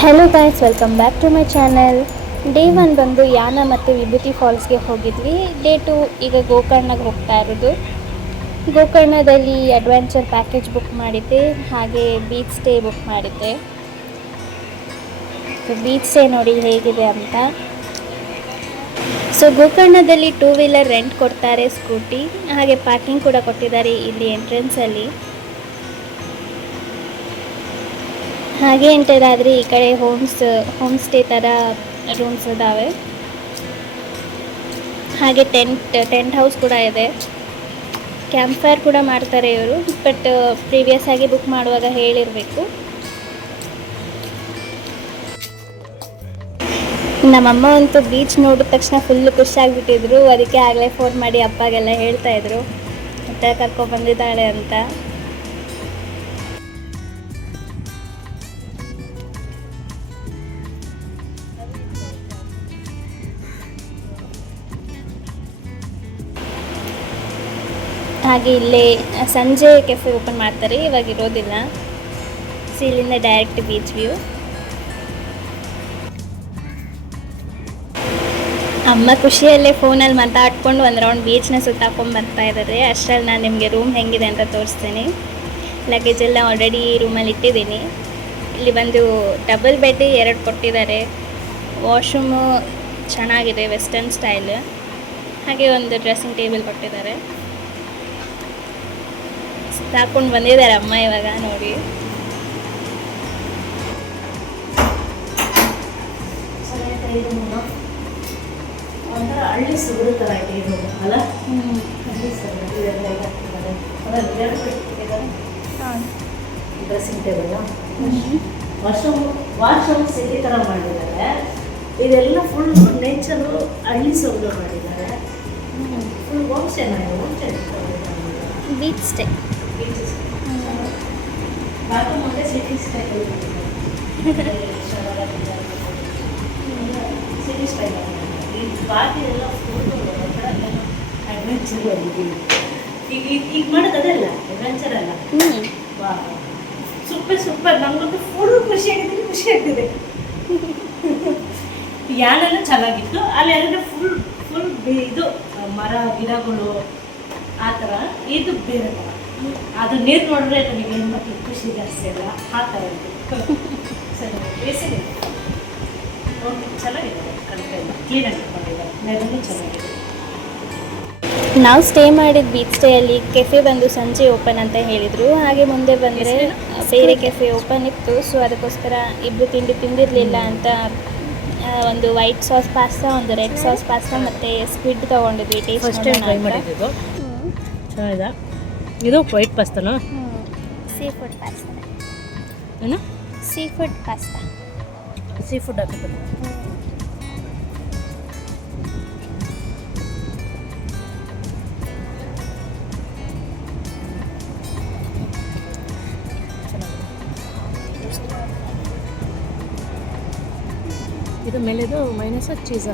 Hello guys, welcome back to my channel. Day 1 ಬಂದು ಯಾನ ಮತ್ತು ವಿಭೂತಿ ಫಾಲ್ಸ್ಗೆ ಹೋಗಿದ್ವಿ. ಡೇ 2 ಈಗ ಗೋಕರ್ಣಗೆ ಹೋಗ್ತಾ ಇರೋದು. ಗೋಕರ್ಣದಲ್ಲಿ ಅಡ್ವೆಂಚರ್ ಪ್ಯಾಕೇಜ್ ಬುಕ್ ಮಾಡಿದ್ದೆ, ಹಾಗೆ ಬೀಚ್ ಸ್ಟೇ ಬುಕ್ ಮಾಡಿದ್ದೆ. ಬೀಚ್ ಸ್ಟೇ ನೋಡಿ ಹೇಗಿದೆ ಅಂತ. ಸೊ ಗೋಕರ್ಣದಲ್ಲಿ 2 ವೀಲರ್ ರೆಂಟ್ ಕೊಡ್ತಾರೆ, ಸ್ಕೂಟಿ, ಹಾಗೆ ಪಾರ್ಕಿಂಗ್ ಕೂಡ ಕೊಟ್ಟಿದ್ದಾರೆ ಇಲ್ಲಿ ಎಂಟ್ರೆನ್ಸಲ್ಲಿ. ಹಾಗೆ ಎಂಟರ್ ಆದರೆ ಈ ಕಡೆ ಹೋಮ್ ಸ್ಟೇ ಥರ ರೂಮ್ಸ್ ಇದ್ದಾವೆ. ಹಾಗೆ ಟೆಂಟ್ ಹೌಸ್ ಕೂಡ ಇದೆ. ಕ್ಯಾಂಪ್ ಫೈರ್ ಕೂಡ ಮಾಡ್ತಾರೆ ಇವರು, ಬಟ್ ಪ್ರೀವಿಯಸ್ ಆಗಿ ಬುಕ್ ಮಾಡುವಾಗ ಹೇಳಿರಬೇಕು. ನಮ್ಮಮ್ಮ ಅಂತೂ ಬೀಚ್ ನೋಡಿದ ತಕ್ಷಣ ಫುಲ್ಲು ಖುಷಿಯಾಗಿಬಿಟ್ಟಿದ್ರು. ಅದಕ್ಕೆ ಆಗಲೇ ಫೋನ್ ಮಾಡಿ ಅಪ್ಪಗೆಲ್ಲ ಹೇಳ್ತಾಯಿದ್ರು ಮತ್ತೆ ಕರ್ಕೊಬಂದಿದ್ದಾಳೆ ಅಂತ. ಹಾಗೆ ಇಲ್ಲೇ ಸಂಜೆ ಕೆಫೆ ಓಪನ್ ಮಾಡ್ತಾರೆ, ಇವಾಗ ಇರೋದಿಲ್ಲ. ಸೊ ಇಲ್ಲಿಂದ ಡೈರೆಕ್ಟ್ ಬೀಚ್ ವ್ಯೂ. ಅಮ್ಮ ಖುಷಿಯಲ್ಲೇ ಫೋನಲ್ಲಿ ಮಾತಾಡ್ಕೊಂಡು ಒಂದು ರೌಂಡ್ ಬೀಚ್ನ ಸುತ್ತಾಕೊಂಡು ಬರ್ತಾ ಇದ್ದಾರೆ. ಅಷ್ಟರಲ್ಲಿ ನಾನು ನಿಮಗೆ ರೂಮ್ ಹೆಂಗಿದೆ ಅಂತ ತೋರಿಸ್ತೀನಿ. ಲಗೇಜ್ ಎಲ್ಲ ಆಲ್ರೆಡಿ ರೂಮಲ್ಲಿ ಇಟ್ಟಿದ್ದೀನಿ. ಇಲ್ಲಿ ಬಂದು ಡಬಲ್ ಬೆಡ್ 2 ಕೊಟ್ಟಿದ್ದಾರೆ. ವಾಶ್ರೂಮು ಚೆನ್ನಾಗಿದೆ, ವೆಸ್ಟರ್ನ್ ಸ್ಟೈಲ್. ಹಾಗೆ ಒಂದು ಡ್ರೆಸ್ಸಿಂಗ್ ಟೇಬಲ್ ಕೊಟ್ಟಿದ್ದಾರೆ. ಹಾಕೊಂಡು ಬಂದಿದ್ದಾರೆ ಅಮ್ಮ ಇವಾಗ ನೋಡಿ. ಒಂಥರ ಹಳ್ಳಿ ಸುಗರು ಥರ ಇದೆ ಇದು ಅಲ್ಲ. ಡ್ರೆಸ್ಸಿಂಗ್ ಟೇಬಲ್, ವಾಶ್ರೂಮ್ ಸಿಟಿ ಥರ ಮಾಡಿದ್ದಾರೆ. ಇದೆಲ್ಲ ಫುಲ್ ನೇಚರು ಹಳ್ಳಿ ಸೊಗಡು ಮಾಡಿದ್ದಾರೆ. Full home stay beach stay. Babu ಮುಂದೆ ಸಿಟಿ ಸ್ಟೈಲ್ ಸಿಟಿ ಸ್ಟೈಲ್ ಬಾಕಿ ಎಲ್ಲ ಫೋಟೋ ಅಡ್ವೆಂಚರ್ ಆಗಿದ್ದೀವಿ. ಈಗ ಮಾಡೋದಲ್ಲ ಅಡ್ವೆಂಚರ್ ಅಲ್ಲ. ವಾ ಸೂಪರ್ ನಮಗಂತೂ ಫುಲ್ ಖುಷಿ ಆಗ್ತಿದೆ. ಯಾನೆಲ್ಲ ಚೆನ್ನಾಗಿತ್ತು. ಅಲ್ಲಿ ಎಲ್ಲ ಫುಲ್ ಇದು ಮರ ಗಿಡಗಳು ಆ ಥರ. ಇದು ಬೇರೆ ಥರ. ಅದು ನೀರು ನೋಡಿದ್ರೆ ನನಗೆ ಹೆಣ್ಮಕ್ಳು ಖುಷಿ ಜಾಸ್ತಿ ಅಲ್ಲ, ಆ ಥರ ಇತ್ತು. ಸರಿ ಬೇಸಿಗೆ ಚೆನ್ನಾಗಿದೆ. ಕಲ್ತೆಲ್ಲ ಕ್ಲೀನಾಗಿ ಮಾಡಿದ್ದಾರೆ, ನೆಲನೂ ಚೆನ್ನಾಗಿದೆ. ನಾವು ಸ್ಟೇ ಮಾಡಿದ ಬೀಚ್ ಸ್ಟೇಯಲ್ಲಿ ಕೆಫೆ ಬಂದು ಸಂಜೆ ಓಪನ್ ಅಂತ ಹೇಳಿದರು. ಹಾಗೆ ಮುಂದೆ ಬಂದರೆ ಬೇರೆ ಕೆಫೆ ಓಪನ್ ಇತ್ತು. ಸೊ ಅದಕ್ಕೋಸ್ಕರ ಇಬ್ಬರು ತಿಂದಿರಲಿಲ್ಲ ಅಂತ ಒಂದು ವೈಟ್ ಸಾಸ್ ಪಾಸ್ತಾ, ಒಂದು ರೆಡ್ ಸಾಸ್ ಪಾಸ್ತಾ ಮತ್ತು ಸ್ಕ್ವಿಡ್ ತೊಗೊಂಡಿದ್ವಿ. ಟೇಸ್ಟ್ ಟ್ರೈ ಮಾಡಿದ್ದು ಚೆನ್ನಾಗಿದೆ. ಇದು ವೈಟ್ ಪಾಸ್ತಾನಾ? Seafood pasta. ಏನು seafood pasta? Seafood ಹಾಕಬೇಕು. ಇದು ಮೇಲೆದು ಮೈನಸ್ ಚೀಸ್.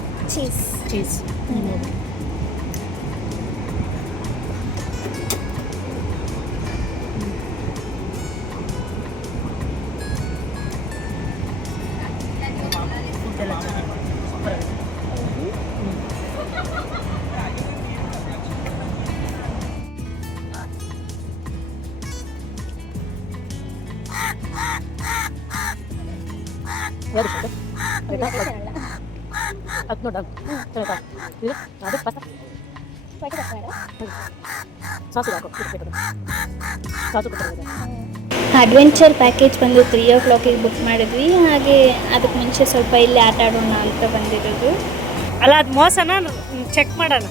ಅಡ್ವೆಂಚರ್ ಪ್ಯಾಕೇಜ್ ಬಂದು 3 o'clock ಬುಕ್ ಮಾಡಿದ್ವಿ. ಹಾಗೆ ಅದಕ್ಕೆ ಮುಂಚೆ ಸ್ವಲ್ಪ ಇಲ್ಲಿ ಆಟ ಆಡೋಣ ಅಂತ ಬಂದಿರೋದು. ಅಲ್ಲ ಅದು ಮೋಸನ ಚೆಕ್ ಮಾಡೋಣ.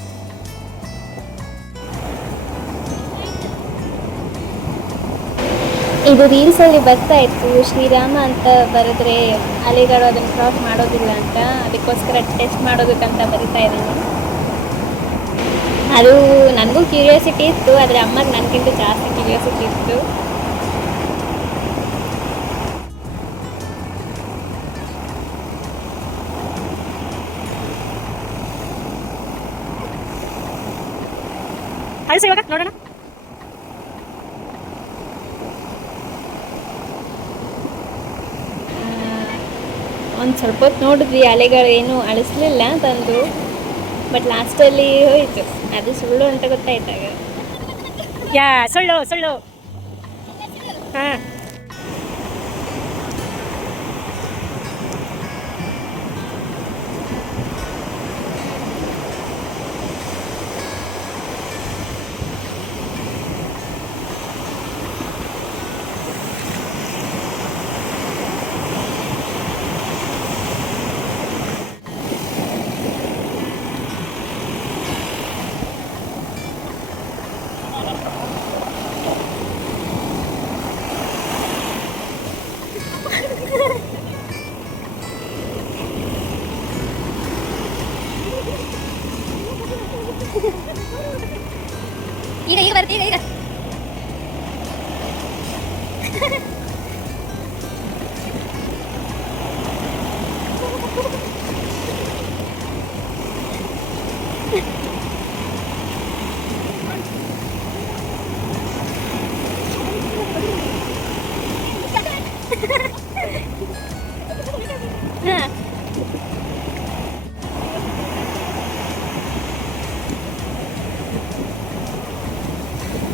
ಇದು ರೀಲ್ಸಲ್ಲಿ ಬರ್ತಾ ಇತ್ತು, ಶ್ರೀರಾಮ ಅಂತ ಬರೆದ್ರೆ ಅಲೆಗಳು ಅದನ್ನು ಕ್ರಾಸ್ ಮಾಡೋದಿಲ್ಲ ಅಂತ. ಅದಕ್ಕೋಸ್ಕರ ಟೆಸ್ಟ್ ಮಾಡೋದಕ್ಕಂತ ಬರಿತಾ ಇದ್ದೀನಿ. ಅದು ನನಗೂ ಕ್ಯೂರಿಯಾಸಿಟಿ ಇತ್ತು, ಆದರೆ ಅಮ್ಮಗೆ ನನಗಿಂತ ಜಾಸ್ತಿ ಕ್ಯೂರಿಯಾಸಿಟಿ ಇತ್ತು. ಅಳಿಸಿ ಇವಾಗ ನೋಡೋಣ. ಒಂದು ಸ್ವಲ್ಪ ಹೊತ್ತು ನೋಡಿದ್ವಿ, ಅಲೆಗಳು ಏನೂ ಅಳಿಸ್ಲಿಲ್ಲ ತಂದು. ಬಟ್ ಲಾಸ್ಟಲ್ಲಿ ಹೋಯಿತು, ಅದು ಸುಳ್ಳು ಅಂತ ಗೊತ್ತಾಯ್ತಾಗ. ಯಾ ಸುಳ್ಳು ಸುಳ್ಳು. ಹಾಂ ಈಗ ಬರ್ತೀವಿ ಈಗ.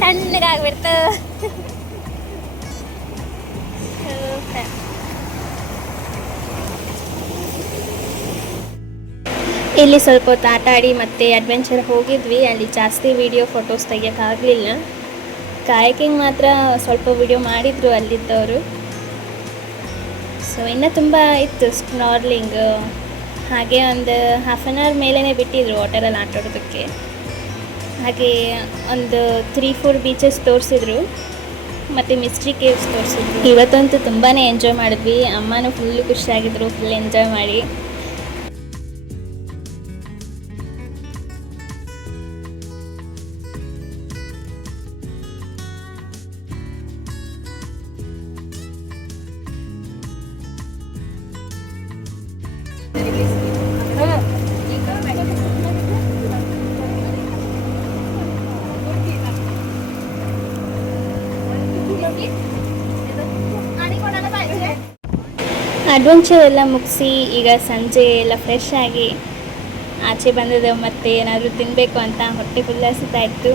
ತಣ್ಣಗಾಗ್ಬಿಡ್ತು. ಇಲ್ಲಿ ಸ್ವಲ್ಪ ಹೊತ್ತು ಆಟ ಆಡಿ ಮತ್ತೆ ಅಡ್ವೆಂಚರ್ ಹೋಗಿದ್ವಿ. ಅಲ್ಲಿ ಜಾಸ್ತಿ ವಿಡಿಯೋ ಫೋಟೋಸ್ ತೆಗಿಯೋಕ್ಕಾಗಲಿಲ್ಲ. ಕಾಯಕಿಂಗ್ ಮಾತ್ರ ಸ್ವಲ್ಪ ವಿಡಿಯೋ ಮಾಡಿದರು ಅಲ್ಲಿದ್ದವರು. ಸೊ ಇನ್ನೂ ತುಂಬ ಇತ್ತು ಸ್ನಾರ್ಲಿಂಗ್. ಹಾಗೆ ಒಂದು ಹಾಫ್ ಆನ್ ಅವರ್ ಮೇಲೇ ಬಿಟ್ಟಿದ್ರು ವಾಟರಲ್ಲಿ ಆಟ ಆಡೋದಕ್ಕೆ. ಹಾಗೆ ಒಂದು 3-4 ಬೀಚಸ್ ತೋರಿಸಿದ್ರು ಮತ್ತು ಮಿಸ್ಟ್ರಿ ಕೇವ್ಸ್ ತೋರಿಸಿದ್ರು. ಇವತ್ತಂತೂ ತುಂಬಾ ಎಂಜಾಯ್ ಮಾಡಿದ್ವಿ. ಅಮ್ಮನೂ ಫುಲ್ಲು ಖುಷಿಯಾಗಿದ್ರು, ಫುಲ್ ಎಂಜಾಯ್ ಮಾಡಿ. ಅಡ್ವೆಂಚರ್ ಎಲ್ಲ ಮುಗಿಸಿ ಈಗ ಸಂಜೆ ಎಲ್ಲ ಫ್ರೆಶ್ ಆಗಿ ಆಚೆ ಬಂದಿದ್ದೆವು. ಮತ್ತು ಏನಾದರೂ ತಿನ್ನಬೇಕು ಅಂತ ಹೊಟ್ಟೆ ಫುಲ್ ಹಸಿತಾ ಇತ್ತು.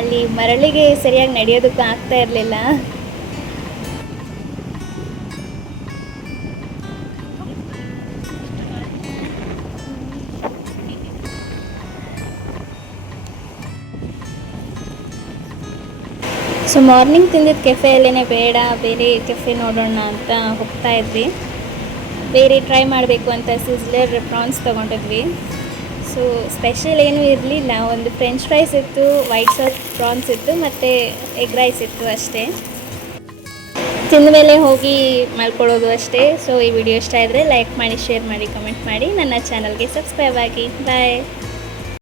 ಅಲ್ಲಿ ಮರಳಿಗೆ ಸರಿಯಾಗಿ ನಡೆಯೋದಕ್ಕೂ ಆಗ್ತಾ ಇರಲಿಲ್ಲ. ಸೊ ಮಾರ್ನಿಂಗ್ ತಿಂದಿದ್ದ ಕೆಫೆಯಲ್ಲೇ ಬೇಡ, ಬೇರೆ ಕೆಫೆ ನೋಡೋಣ ಅಂತ ಹೋಗ್ತಾ ಇದ್ವಿ. ಬೇರೆ ಟ್ರೈ ಮಾಡಬೇಕು ಅಂತ ಸಿಸ್ಲರ್ ಪ್ರಾನ್ಸ್ ತೊಗೊಂಡಿದ್ವಿ. ಸೊ ಸ್ಪೆಷಲ್ ಏನೂ ಇರಲಿಲ್ಲ. ಒಂದು ಫ್ರೆಂಚ್ ಫ್ರೈಸ್ ಇತ್ತು, ವೈಟ್ ಸಾಸ್ ಪ್ರಾನ್ಸ್ ಇತ್ತು ಮತ್ತು ಎಗ್ ರೈಸ್ ಇತ್ತು ಅಷ್ಟೇ. ತಿಂದ ಮೇಲೆ ಹೋಗಿ ಮಲ್ಕೊಳ್ಳೋದು ಅಷ್ಟೇ. ಸೊ ಈ ವಿಡಿಯೋ ಇಷ್ಟ ಇದ್ದರೆ ಲೈಕ್ ಮಾಡಿ, ಶೇರ್ ಮಾಡಿ, ಕಮೆಂಟ್ ಮಾಡಿ. ನನ್ನ ಚಾನಲ್ಗೆ ಸಬ್ಸ್ಕ್ರೈಬ್ ಆಗಿ. ಬಾಯ್.